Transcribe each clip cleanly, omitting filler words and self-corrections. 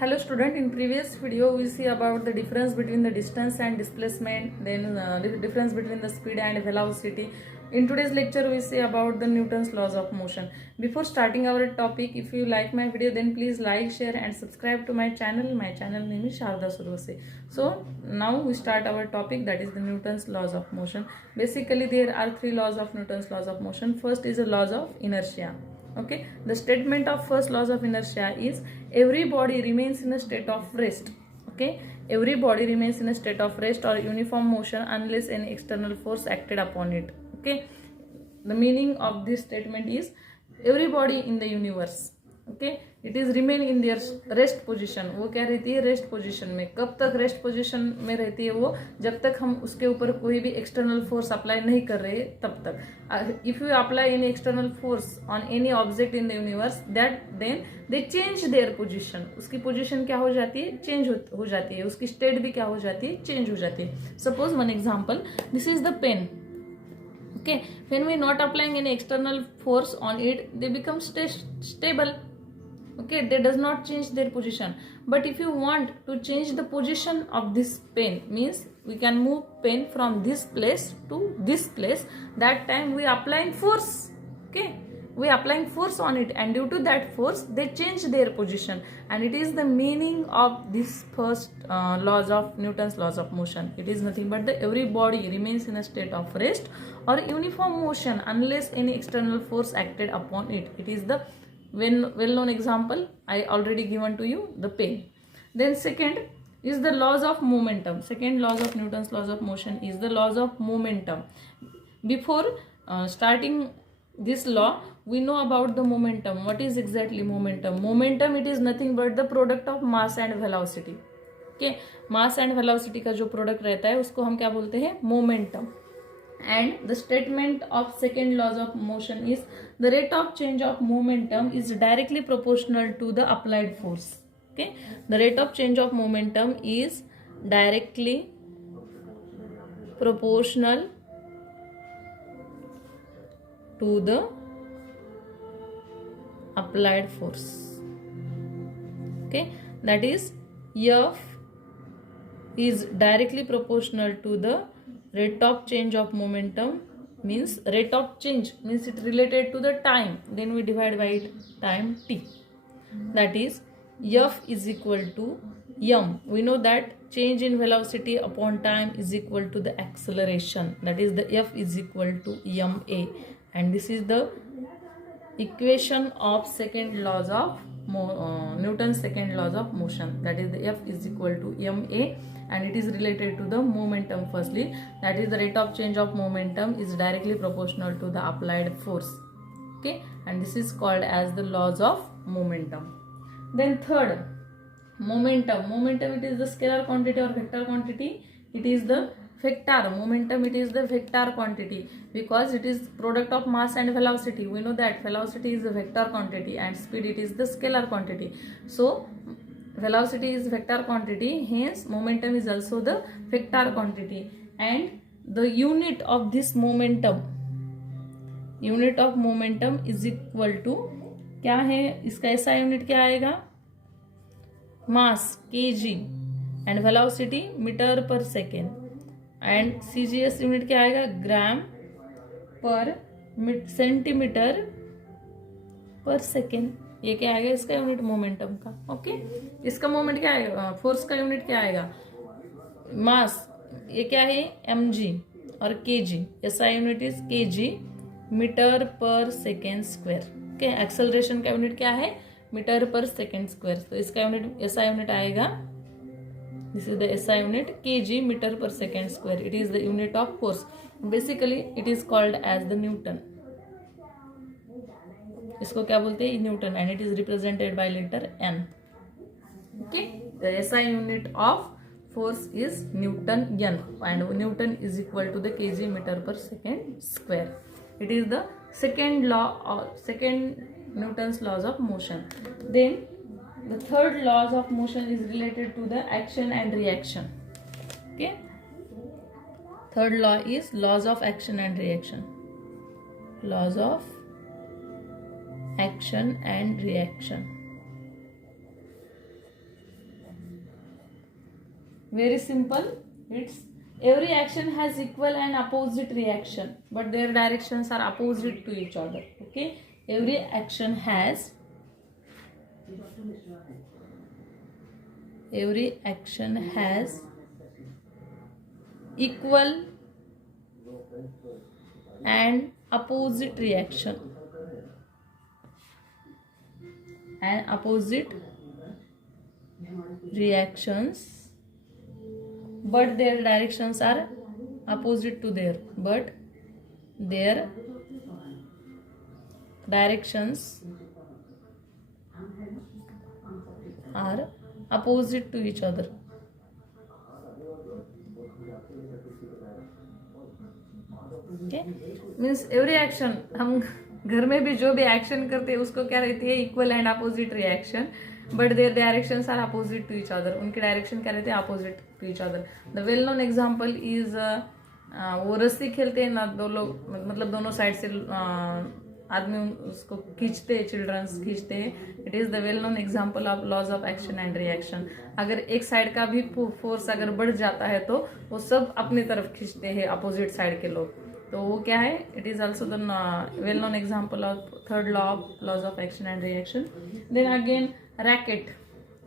Hello student, in previous video we see about the difference between the distance and displacement, then the difference between the speed and velocity. In today's lecture we see about the Newton's laws of motion. Before starting our topic, if you like my video then please like, share and subscribe to my channel. My channel name is Sharda Survase. So now we start our topic, that is the Newton's laws of motion. Basically there are three laws of Newton's laws of motion. First is the laws of inertia. Okay, the statement of first laws of inertia is every body remains in a state of rest. Okay, every body remains in a state of rest or uniform motion unless any external force acted upon it. Okay, the meaning of this statement is every body in the universe, okay, it is remain in their rest position. वो क्या रहती है? Rest position में. कब तक rest position में रहती है वो? जब तक हम उसके ऊपर कोई भी एक्सटर्नल फोर्स अप्लाई नहीं कर रहे तब तक. If you apply any external force on any object in the universe that then they change their position. उसकी पोजीशन क्या हो जाती है? चेंज हो जाती है. उसकी स्टेट भी क्या हो जाती है? चेंज हो जाती है. Suppose one example, this is the pen. Okay, when we not applying any external force on it, they become stable. Okay, they does not change their position. But if you want to change the position of this pen, means we can move pen from this place to this place. That time we applying force. Okay, we applying force on it, and due to that force they change their position, and it is the meaning of this first laws of Newton's laws of motion. It is nothing but the every body remains in a state of rest or uniform motion unless any external force acted upon it. It is the well-known example I already given to you, the pen. Then second is the laws of momentum. Second laws of Newton's laws of motion is the laws of momentum. Before starting this law, we know about the momentum. What is exactly momentum? Momentum, it is nothing but the product of mass and velocity. Okay, mass and velocity का जो product रहता है उसको हम क्या बोलते हैं? Momentum. And the statement of second laws of motion is the rate of change of momentum is directly proportional to the applied force. Okay, the rate of change of momentum is directly proportional to the applied force. Okay, that is F is directly proportional to the rate of change of momentum. Means rate of change means it related to the time, then we divide by it time t. That is F is equal to m. We know that change in velocity upon time is equal to the acceleration, that is the F is equal to ma, and this is the equation of second laws of Newton's second laws of motion. That is the F is equal to ma, and it is related to the momentum firstly, that is the rate of change of momentum is directly proportional to the applied force. Okay, and this is called as the laws of momentum. Then third, momentum. Momentum, it is the scalar quantity or vector quantity. It is the vector. Momentum, it is the vector quantity because it is product of mass and velocity. We know that velocity is a vector quantity and speed it is the scalar quantity. So velocity is vector quantity, hence momentum is also the vector quantity, and the unit of this momentum, unit of momentum is equal to क्या है? इसका ऐसा unit क्या आएगा? मास kg and velocity metre per second, and CGS unit क्या आएगा? ग्राम पर centimetre पर सेकेंड. ये क्या आएगा? इसका यूनिट मोमेंटम का. ओके, इसका मोमेंट क्या आएगा? फोर्स का यूनिट क्या आएगा? मास. ये क्या है? mg और kg. SI unit is kg metre per second square. Okay, acceleration का यूनिट क्या है? Metre per second square. तो इसका यूनिट SI यूनिट आएगा, this is the SI unit kg metre per second square. It is the unit of force. Basically it is called as the newton. इसको क्या बोलते हैं? Newton, and it is represented by letter n. Okay, the SI unit of force is Newton n, and newton is equal to the kg metre per second square. It is the second law or second Newton's laws of motion. Then the third laws of motion is related to the action and reaction. Okay, third law is laws of action and reaction. Laws of action and reaction. Very simple. It's every action has equal and opposite reaction, but their directions are opposite to each other. Okay, every action has equal and opposite reaction and opposite reactions, but their directions are opposite to their directions are opposite to each other. Okay, means every action, हम घर में भी जो भी action करते हैं उसको क्या रहती है, equal and opposite reaction, but their directions are opposite to each other. उनके डायरेक्शन क्या रहते हैं, opposite to each other. The well known example is वो रस्सी खेलते हैं ना, दो लोग, मतलब दोनों साइड से आदमी उसको खींचते हैं, चिल्ड्रंस खींचते हैं. It is the well known example of laws of action and reaction. अगर एक साइड का भी फोर्स अगर बढ़ जाता है तो वो सब अपनी तरफ खींचते हैं, अपोजिट साइड के लोग. तो वो क्या है, it is also the well known example of third law of laws of action and reaction. Then again racket.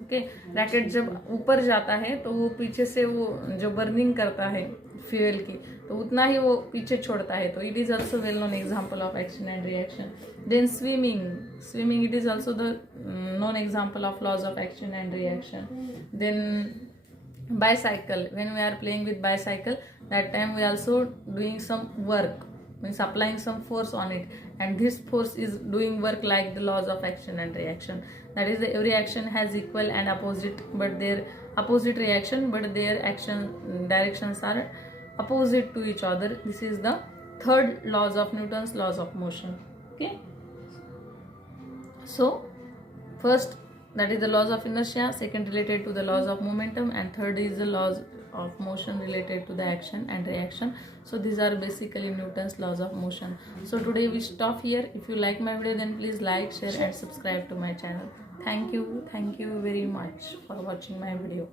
Okay, racket जब ऊपर जाता है तो वो पीछे से वो जो बर्निंग करता है फ्यूल की, तो उतना ही वो पीछे छोड़ता है. तो it is also well known example of action and reaction. Then swimming it is also the known example of laws of action and reaction. Then bicycle, when we are playing with bicycle, that time we also doing some work, means applying some force on it, and this force is doing work like the laws of action and reaction. That is, every action has equal and opposite, but their opposite reaction, but their action directions are opposite to each other. This is the third laws of Newton's laws of motion. Okay, so first, that is the laws of inertia, second related to the laws of momentum, and third is the laws of motion related to the action and reaction. So these are basically Newton's laws of motion. So today we stop here. If you like my video, then please like, share and subscribe to my channel. Thank you very much for watching my video.